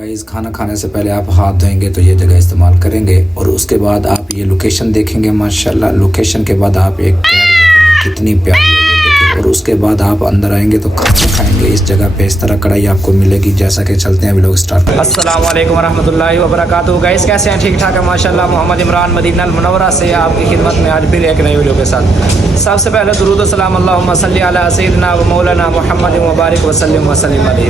Guys खाना खाने से पहले आप हाथ धोएंगे तो ये जगह इस्तेमाल करेंगे और उसके बाद आप ये लोकेशन देखेंगे। माशाल्लाह लोकेशन के बाद आप एक कैर देखेंगे कितनी प्यारी है ये देखिए। और उसके बाद आप अंदर आएंगे तो खाना खाएंगे। इस जगह पे इस तरह कढ़ाई आपको मिलेगी। जैसा कि चलते हैं व्लॉग स्टार्ट। अस्सलाम वालेकुम रहमतुल्लाहि व बरकातहू। गाइस कैसे हैं? ठीक ठाक है माशाल्लाह। मोहम्मद इमरान मदीना अल मुनव्वरा से आपकी खिदमत में आज फिर एक नई वीडियो के साथ। सबसे पहले दुरूद व सलाम अल्लाहुम्मा सल्ली अला सय्यिदिना व मौलाना मुहम्मद व बारिक व सल्लिम अलैहि।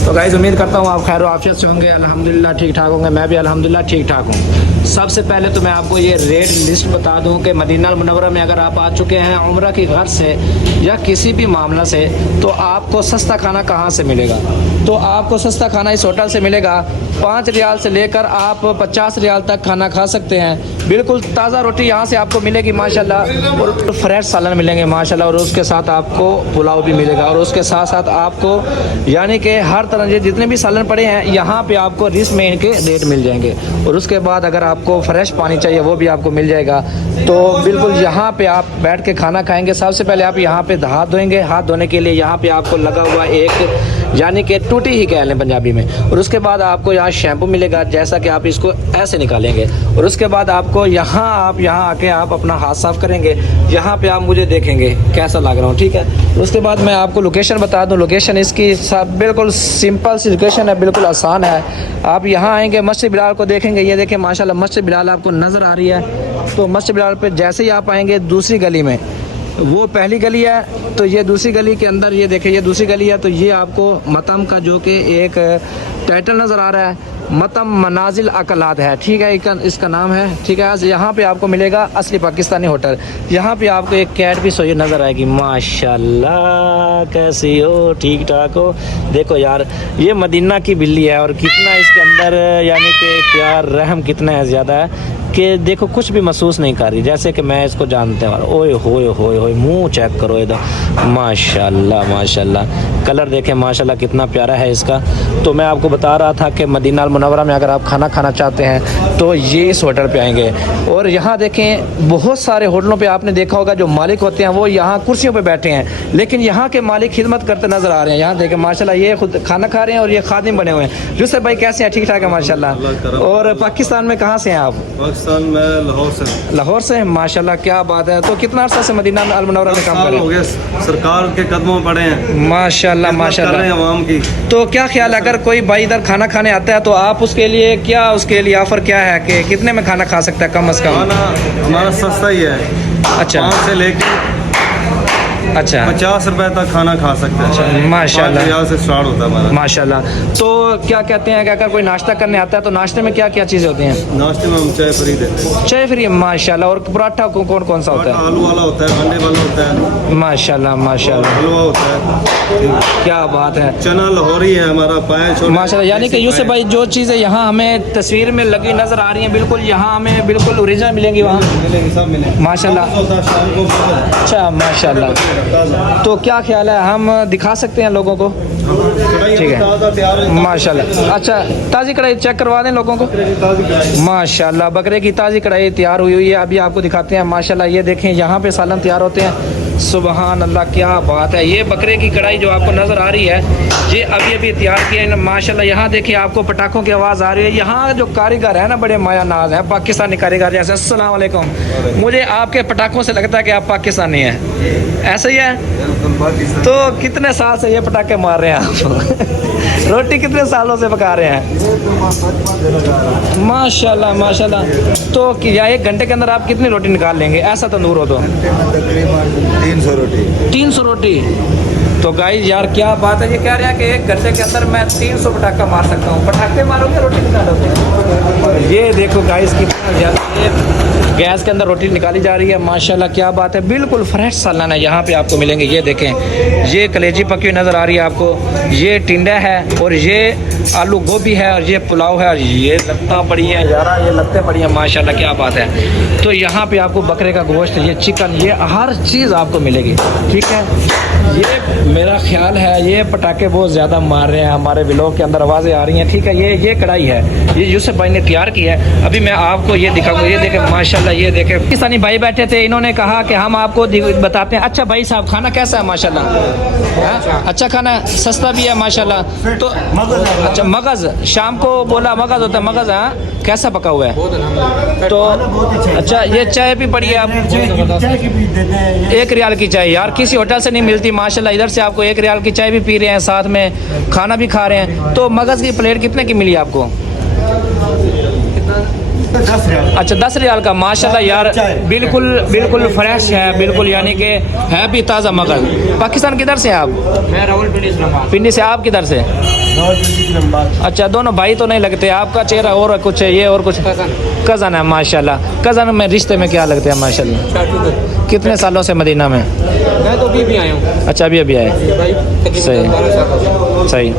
तो गाइस उम्मीद करता हूँ आप खैर आफियत से होंगे, अल्हम्दुलिल्लाह ठीक ठाक होंगे। मैं भी अल्हम्दुलिल्लाह ठीक ठाक हूँ। सबसे पहले तो मैं आपको ये रेट लिस्ट बता दूं कि मदीना अल मुनव्वरा में अगर आप आ चुके हैं उम्रा की गर्ज से या किसी भी मामला से, तो आपको सस्ता खाना कहाँ से मिलेगा? तो आपको सस्ता खाना इस होटल से मिलेगा। 5 रियाल से लेकर आप 50 रियाल तक खाना खा सकते हैं। बिल्कुल ताज़ा रोटी यहाँ से आपको मिलेगी माशाल्लाह, और फ्रेश सालन मिलेंगे माशाल्लाह, और उसके साथ आपको पुलाव भी मिलेगा, और उसके साथ साथ आपको यानी कि हर तरह के जितने भी सालन पड़े हैं यहाँ पे आपको रिस में इनके रेट मिल जाएंगे। और उसके बाद अगर आपको फ्रेश पानी चाहिए वो भी आपको मिल जाएगा। तो बिल्कुल यहाँ पे आप बैठ के खाना खाएंगे। सबसे पहले आप यहाँ पे हाथ धोएंगे। हाथ धोने के लिए यहाँ पे आपको लगा हुआ एक यानी कि टूटी ही कह लें पंजाबी में। और उसके बाद आपको यहाँ शैम्पू मिलेगा, जैसा कि आप इसको ऐसे निकालेंगे। और उसके बाद आपको यहाँ आके आप अपना हाथ साफ़ करेंगे। यहाँ पे आप मुझे देखेंगे कैसा लग रहा हूँ, ठीक है। उसके बाद मैं आपको लोकेशन बता दूँ। लोकेशन इसकी बिल्कुल सिंपल सी लोकेशन है, बिल्कुल आसान है। आप यहाँ आएँगे, मस्जिद बिलाल को देखेंगे। ये देखें माशाल्लाह मस्जिद बिलाल आपको नज़र आ रही है। तो मस्जिद बिलाल पे जैसे ही आप आएँगे दूसरी गली में, वो पहली गली है, तो ये दूसरी गली के अंदर ये देखें ये दूसरी गली है। तो ये आपको मतम का जो कि एक टाइटल नज़र आ रहा है, मतम मनाजिल अकलात है, ठीक है, इसका नाम है, ठीक है। यहाँ पे आपको मिलेगा असली पाकिस्तानी होटल। यहाँ पे आपको एक कैट भी सोई नज़र आएगी माशाल्लाह। कैसी हो? ठीक ठाक हो? देखो यार ये मदीना की बिल्ली है, और कितना इसके अंदर यानी कि प्यार रहम कितना है ज़्यादा है कि देखो कुछ भी महसूस नहीं कर रही, जैसे कि मैं इसको जानते हैं। ओए होए होए होए मुँह चेक करो इधर, माशाल्लाह माशाल्लाह। कलर देखें माशाल्लाह कितना प्यारा है इसका। तो मैं आपको बता रहा था कि मदीना अल मुनव्वरा में अगर आप खाना खाना चाहते हैं तो ये इस होटल पे आएंगे। और यहाँ देखें बहुत सारे होटलों पे आपने देखा होगा जो मालिक होते हैं वो यहाँ कुर्सियों पे बैठे हैं, लेकिन यहाँ के मालिक खिदमत करते नज़र आ रहे हैं। यहाँ देखें माशाल्लाह ये खुद खाना खा रहे हैं और ये खादिम बने हुए हैं। यूसुफ भाई कैसे हैं? ठीक ठाक है माशाल्लाह। और पाकिस्तान में कहाँ से हैं आप? पाकिस्तान में लाहौर से। लाहौर से माशाल्लाह, क्या बात है। तो कितना अर्सा से मदीना अल मुनव्वरा में काम कर रहे हैं? सरकार के कदमों पड़े हैं माशाल्लाह माशाल्लाह। आवाम की तो क्या ख्याल है, अगर कोई भाई इधर खाना खाने आता है तो आप उसके लिए क्या, उसके लिए ऑफर क्या है कि कितने में खाना खा सकता है कम से कम? खाना हमारा सस्ता ही है। अच्छा 5 से लेके अच्छा 50 रुपए तक खाना खा सकते हैं। माशाल्लाह 5 रियाल से स्टार्ट होता है हमारा। माशाल्लाह। तो क्या कहते हैं कि अगर कोई नाश्ता करने आता है तो नाश्ते में क्या क्या चीज़ें होती हैं? नाश्ते में हम चाय फ्री देते हैं। चाय फ्री माशाल्लाह। और पराठा कौन कौन सा होता है? आलू वाला होता है, अंडे वाला होता है, माशाल्लाह माशाल्लाह, हलवा होता है। क्या बात है। चना लाहौरी है हमारा, पाया छोटा माशाल्लाह। यानी कि यूसुफ भाई जो चीज़ें यहाँ हमें तस्वीर में लगी नज़र आ रही हैं बिल्कुल यहाँ हमें बिल्कुल ओरिजिनल मिलेंगी वहाँ मिलेगी, सब मिलेगी माशाल्लाह। शाम को। अच्छा माशाल्लाह। तो क्या ख्याल है, हम दिखा सकते हैं लोगों को? ठीक है माशाल्लाह। अच्छा ताज़ी कढ़ाई चेक करवा दें लोगों को। माशाल्लाह बकरे की ताज़ी कढ़ाई तैयार हुई है, अभी आपको दिखाते हैं माशाल्लाह। ये देखें यहाँ पे सालन तैयार होते हैं। सुबहान अल्लाह क्या बात है। ये बकरे की कढ़ाई जो आपको नज़र आ रही है ये अभी अभी तैयार की है माशाल्लाह। यहाँ देखिए आपको पटाखों की आवाज़ आ रही है। यहाँ जो कारीगर है ना बड़े माया नाज हैं, पाकिस्तानी कारीगर जैसे। अस्सलाम वालेकुम। मुझे आपके पटाखों से लगता है कि आप पाकिस्तानी हैं, ऐसे ही है? तो कितने साल से ये पटाखे मार रहे हैं आप? रोटी कितने सालों से पका रहे हैं? माशाल्लाह माशाल्लाह। तो या 1 घंटे के अंदर आप कितनी रोटी निकाल लेंगे ऐसा तंदूर हो तो? तकरीबन 300 रोटी। 300 रोटी। तो गाइस यार क्या बात है। ये कह रहे हैं कि 1 घंटे के अंदर मैं 300 पटाखा मार सकता हूँ। पटाखे मारोगे रोटी निकालोगे? ये देखो गाइस कितना ज़्यादा गैस के अंदर रोटी निकाली जा रही है माशाल्लाह, क्या बात है। बिल्कुल फ्रेश सालाना यहाँ पे आपको मिलेंगे। ये देखें ये कलेजी पकी हुई नज़र आ रही है आपको, ये टिंडा है, और ये आलू गोभी है, और ये पुलाव है, और ये लत्ता पड़ी है यार, ये लत्तें पड़ी हैं माशाल्लाह, क्या बात है। तो यहाँ पे आपको बकरे का गोश्त, ये चिकन, ये हर चीज़ आपको मिलेगी, ठीक है। ये मेरा ख्याल है ये पटाखे बहुत ज़्यादा मार रहे हैं, हमारे व्लॉग के अंदर आवाज़ें आ रही हैं। ठीक है, ये कढ़ाई है, ये यूसुफ भाई ने तैयार की है। अभी मैं आपको ये दिखाऊंगा। ये देखें माशाल्लाह, ये देखें पाकिस्तानी भाई बैठे थे, इन्होंने कहा कि हम आपको बताते हैं। अच्छा भाई साहब, खाना कैसा है? माशाल्लाह अच्छा खाना है, सस्ता भी है माशाल्लाह। तो अच्छा मगज़, शाम को बोला मगज़ होता है, मगज़ हाँ कैसा पका हुआ है? तो अच्छा ये चाय भी पड़ी है आप? 1 रियाल की चाय यार, किसी होटल से नहीं मिलती माशाल्लाह। इधर से आपको 1 रियाल की चाय भी पी रहे हैं, साथ में खाना भी खा रहे हैं। तो मगज़ की प्लेट कितने की मिली आपको? 10 रियाल। अच्छा 10 रियाल का माशाल्लाह यार, बिल्कुल फ्रेश है, बिल्कुल यानी कि है भी ताज़ा मगज़। पाकिस्तान किधर से हैं आप? मैं पिंडी से। आप किधर से? अच्छा, दोनों भाई तो नहीं लगते, आपका चेहरा और कुछ है, ये और कुछ कज़न है माशाल्लाह। कज़न में रिश्ते में क्या लगते हैं माशाल्लाह? कितने सालों से मदीना में? मैं तो अभी आया हूँ। अच्छा अभी आए, सही।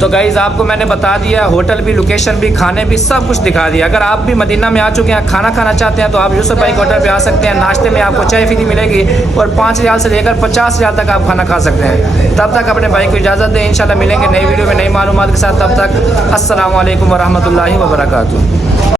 तो गाइज़ आपको मैंने बता दिया, होटल भी, लोकेशन भी, खाने भी, सब कुछ दिखा दिया। अगर आप भी मदीना में आ चुके हैं, खाना खाना चाहते हैं तो आप यूसुफ भाई के होटल पे आ सकते हैं। नाश्ते में आपको चाय फ्री मिलेगी और 5 रियाल से लेकर 50 रियाल तक आप खाना खा सकते हैं। तब तक अपने भाई को इजाज़त दें, इंशाल्लाह मिलेंगे नई वीडियो में नई मालूमात के साथ। तब तक अस्सलाम वालेकुम वरहमतुल्लाहि वबरकातुहू।